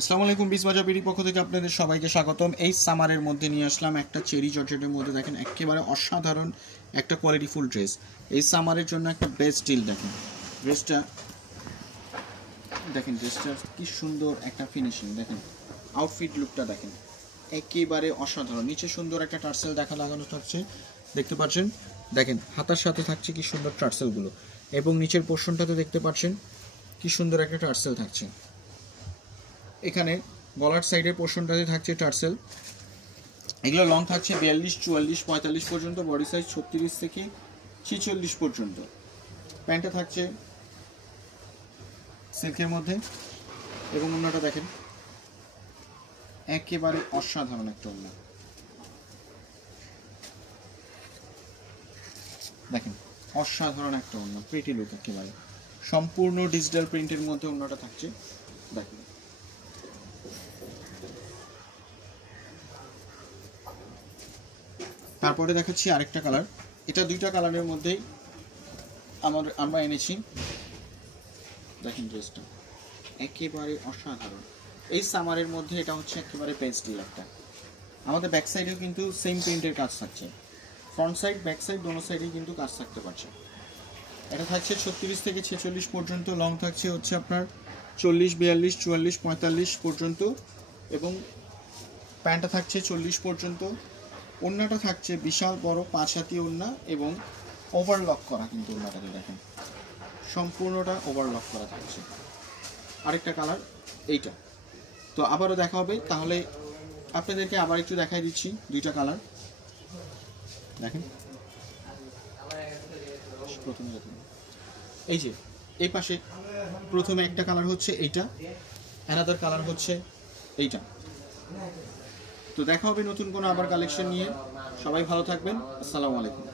আসসালামু আলাইকুম, বিসবাজার বিডি পক্ষ থেকে আপনাদের সবাইকে স্বাগতম। এই সামারের মধ্যে নিয়ে আসলাম একটা চেরি জর্জেটের মধ্যে, দেখেন একেবারে অসাধারণ একটা কোয়ালিটিফুল ড্রেস। এই সামারের জন্য একটা বেস্ট ডিল। দেখেন ড্রেসটা, দেখেন ড্রেসটার কি সুন্দর একটা ফিনিশিং, দেখেন আউটফিট লুকটা দেখেন একেবারে অসাধারণ। নিচে সুন্দর একটা টার্সেল দেখা লাগানো থাকছে, দেখতে পাচ্ছেন। দেখেন হাতার সাথে থাকছে কি সুন্দর টার্সেলগুলো, এবং নিচের পোর্শনটাতে দেখতে পাচ্ছেন কি সুন্দর একটা টার্সেল থাকছে। এখানে গলার সাইডের পোর্শনটাতে থাকছে টার্সেল। এগুলো লং থাকছে 42, 44, 45 পর্যন্ত, বডি সাইজ 36 থেকে 46 পর্যন্ত। প্যান্টটা থাকছে সিল্কের মধ্যে, এবং ওড়নাটা দেখেন একেবারে অসাধারণ একটা ওড়না। দেখেন অসাধারণ একটা ওড়না, প্রিটি লুক একেবারে সম্পূর্ণ ডিজিটাল প্রিন্টের মধ্যে ওড়নাটা থাকছে। দেখেন তারপরে দেখাচ্ছি আরেকটা কালার। এটা দুইটা কালারের মধ্যেই আমরা এনেছি। দেখেন ড্রেসটা একেবারে অসাধারণ। এই সামারের মধ্যে এটা হচ্ছে একেবারে বেস্ট ডিল একটা। আমাদের ব্যাক সাইডেও কিন্তু সেম প্রিন্টের কাজ থাকছে, ফ্রন্ট সাইড ব্যাক সাইড দোনো সাইডেই কিন্তু কাজ থাকতে পারছে। এটা থাকছে 36 থেকে 46 পর্যন্ত, লং থাকছে হচ্ছে আপনার 40, 42, 44, 45 পর্যন্ত, এবং প্যান্টটা থাকছে 40 পর্যন্ত। ওড়নাটা থাকছে বিশাল বড় 5 হাতি ওড়না, এবং ওভারলক করা, কিন্তু ওড়নাটাকে দেখেন সম্পূর্ণটা ওভারলক করা থাকছে। আরেকটা কালার এইটা। তো আবারও দেখা হবে, তাহলে আপনাদেরকে আবার একটু দেখাই দিচ্ছি দুইটা কালার। দেখেন প্রথমে এই যে এই পাশে প্রথমে একটা কালার হচ্ছে এইটা, অ্যানাদার কালার হচ্ছে এইটা। তো দেখা হবে নতুন কোনো আবার কালেকশন নিয়ে। সবাই ভালো থাকবেন। আসসালামু আলাইকুম।